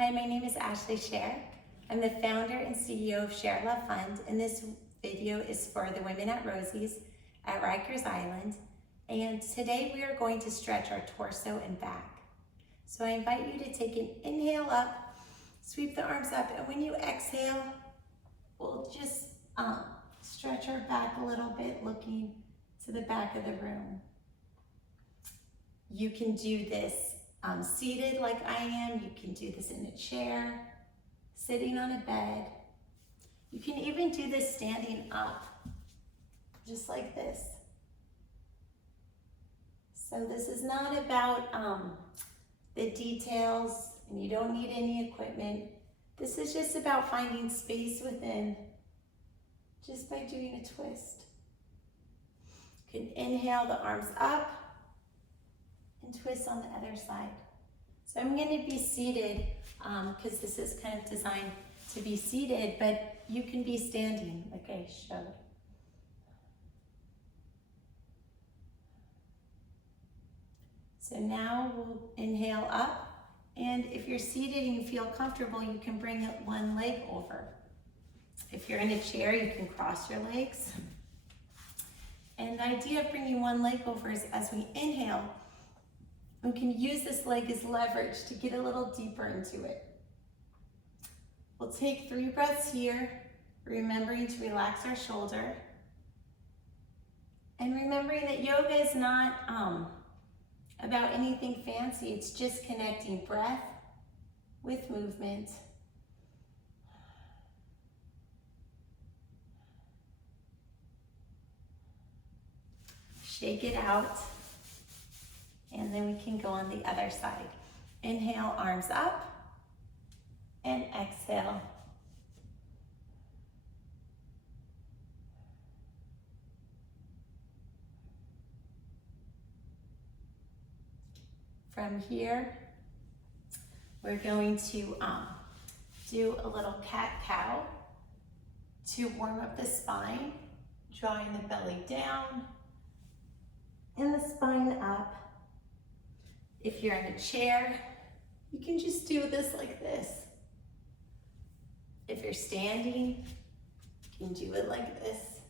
Hi, my name is Ashley Share. I'm the founder and CEO of ShareLove.Fund, and this video is for the women at Rosie's at Rikers Island. And today we are going to stretch our torso and back. So I invite you to take an inhale up, sweep the arms up, and when you exhale, we'll just stretch our back a little bit, looking to the back of the room. You can do this seated like I am. You can do this in a chair, sitting on a bed. You can even do this standing up, just like this. So this is not about the details, and you don't need any equipment. This is just about finding space within, just by doing a twist. You can inhale the arms up and twist on the other side. So I'm going to be seated because this is kind of designed to be seated, but you can be standing like I showed. So now we'll inhale up, and if you're seated and you feel comfortable, you can bring one leg over. If you're in a chair, you can cross your legs. And the idea of bringing one leg over is as we inhale, we can use this leg as leverage to get a little deeper into it. We'll take 3 breaths here, remembering to relax our shoulder. And remembering that yoga is not about anything fancy, it's just connecting breath with movement. Shake it out. And then we can go on the other side. Inhale, arms up, and exhale. From here, we're going to do a little cat-cow to warm up the spine, drawing the belly down and the spine up. If you're in a chair, you can just do this like this. If you're standing, you can do it like this.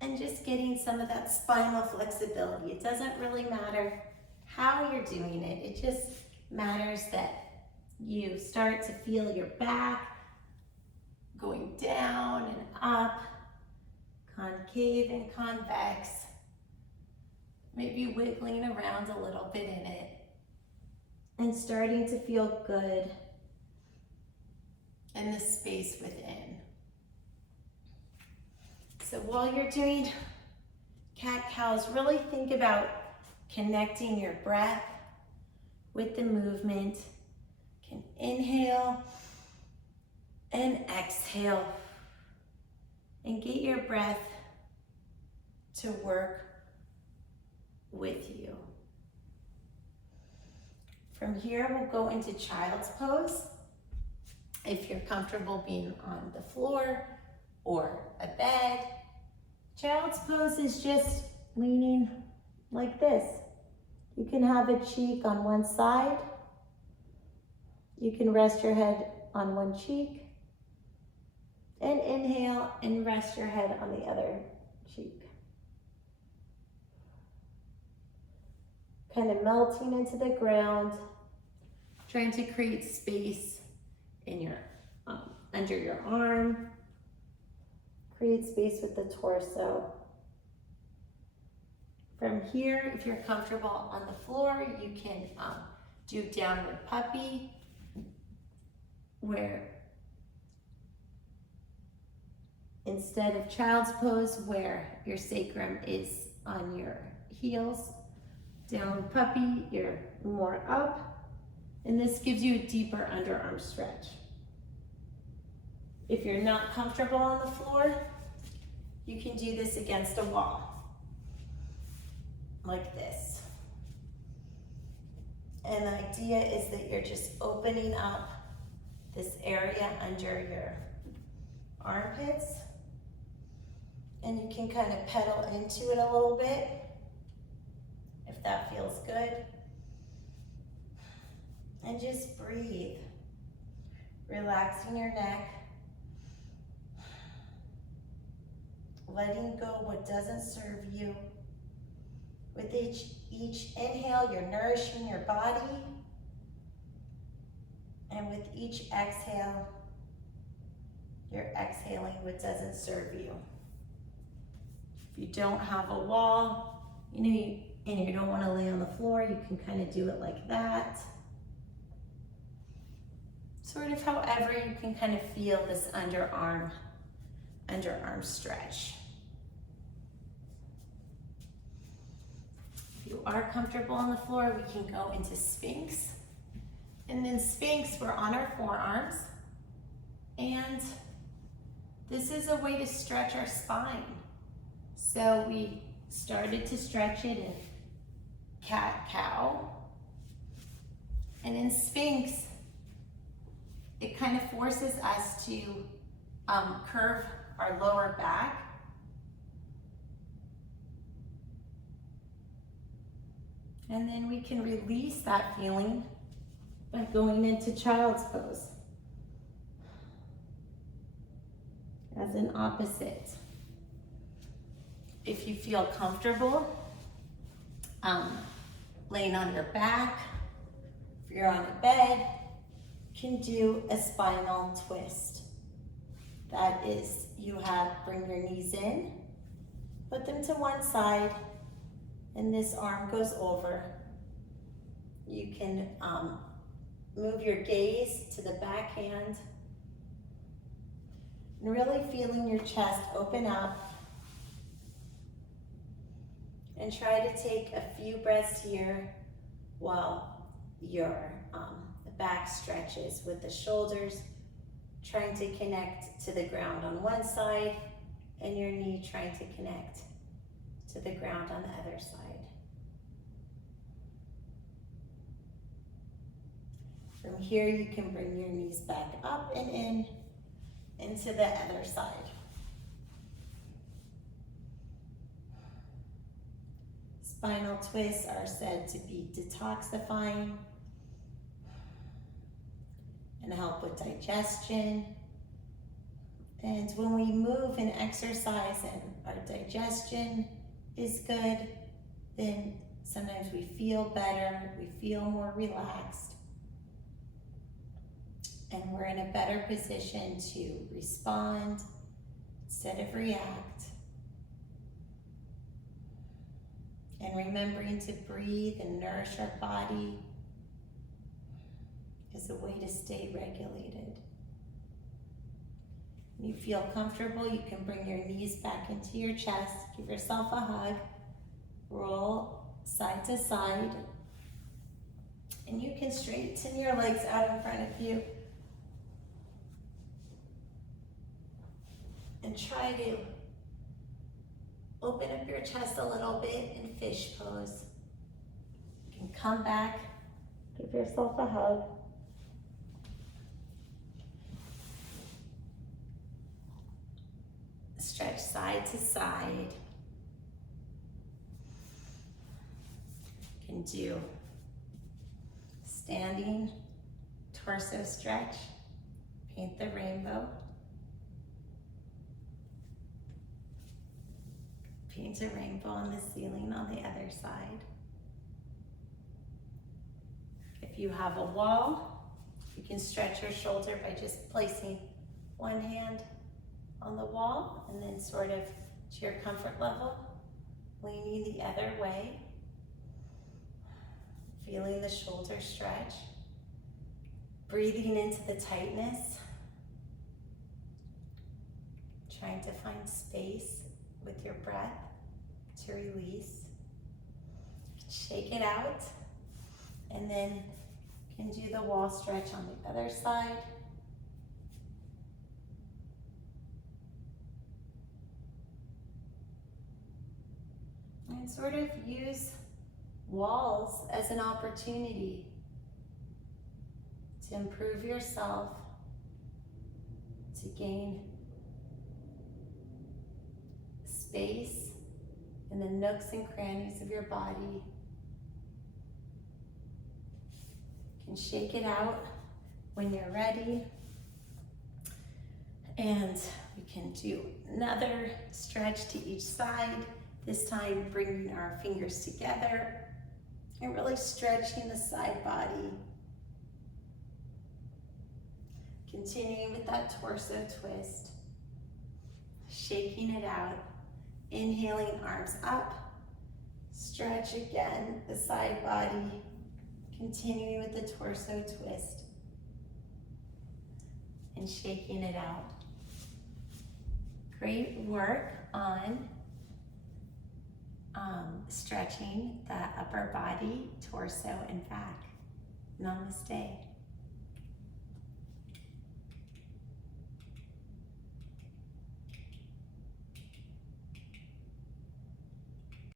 And just getting some of that spinal flexibility. It doesn't really matter how you're doing it. It just matters that you start to feel your back going down and up, concave and convex. Maybe wiggling around a little bit in it and starting to feel good in the space within. So while you're doing cat-cows, really think about connecting your breath with the movement. You can inhale and exhale and get your breath to work with you. From here, we'll go into child's pose. If you're comfortable being on the floor or a bed, child's pose is just leaning like this. You can have a cheek on one side. You can rest your head on one cheek. And inhale and rest your head on the other cheek. Kind of melting into the ground, trying to create space in your under your arm. Create space with the torso. From here, if you're comfortable on the floor, you can do downward puppy, where instead of child's pose, where your sacrum is on your heels, downward puppy, you're more up, and this gives you a deeper underarm stretch. If you're not comfortable on the floor, you can do this against a wall, like this. And the idea is that you're just opening up this area under your armpits, and you can kind of pedal into it a little bit, if that feels good. And just breathe. Relaxing your neck. Letting go what doesn't serve you. With each inhale, you're nourishing your body. And with each exhale, you're exhaling what doesn't serve you. If you don't have a wall, and you don't want to lay on the floor, you can kind of do it like that. Sort of however you can kind of feel this underarm stretch. If you are comfortable on the floor, we can go into Sphinx. And in Sphinx, we're on our forearms. And this is a way to stretch our spine. So we started to stretch it in cat cow. And in Sphinx, it kind of forces us to curve our lower back. And then we can release that feeling by going into child's pose as an opposite. If you feel comfortable laying on your back, if you're on a bed, you can do a spinal twist. That is, bring your knees in, put them to one side, and this arm goes over. You can move your gaze to the back hand and really feeling your chest open up. And try to take a few breaths here while your back stretches with the shoulders trying to connect to the ground on one side and your knee trying to connect to the ground on the other side. From here, you can bring your knees back up and in into the other side. Spinal twists are said to be detoxifying and help with digestion. And when we move and exercise and our digestion is good, then sometimes we feel better, we feel more relaxed, and we're in a better position to respond instead of react. And remembering to breathe and nourish our body is a way to stay regulated. When you feel comfortable, you can bring your knees back into your chest, give yourself a hug, roll side to side, and you can straighten your legs out in front of you and try to open up your chest a little bit in fish pose. You can come back, give yourself a hug. Stretch side to side. You can do standing torso stretch, paint the rainbow. Paint a rainbow on the ceiling on the other side. If you have a wall, you can stretch your shoulder by just placing one hand on the wall and then sort of to your comfort level, leaning the other way, feeling the shoulder stretch, breathing into the tightness, trying to find space with your breath to release. Shake it out, and then you can do the wall stretch on the other side. And sort of use walls as an opportunity to improve yourself, to gain space in the nooks and crannies of your body. You can shake it out when you're ready. And we can do another stretch to each side, this time bringing our fingers together and really stretching the side body. Continuing with that torso twist, shaking it out, inhaling, arms up, stretch again, the side body, continuing with the torso twist, and shaking it out. Great work on stretching the upper body, torso, and back. Namaste.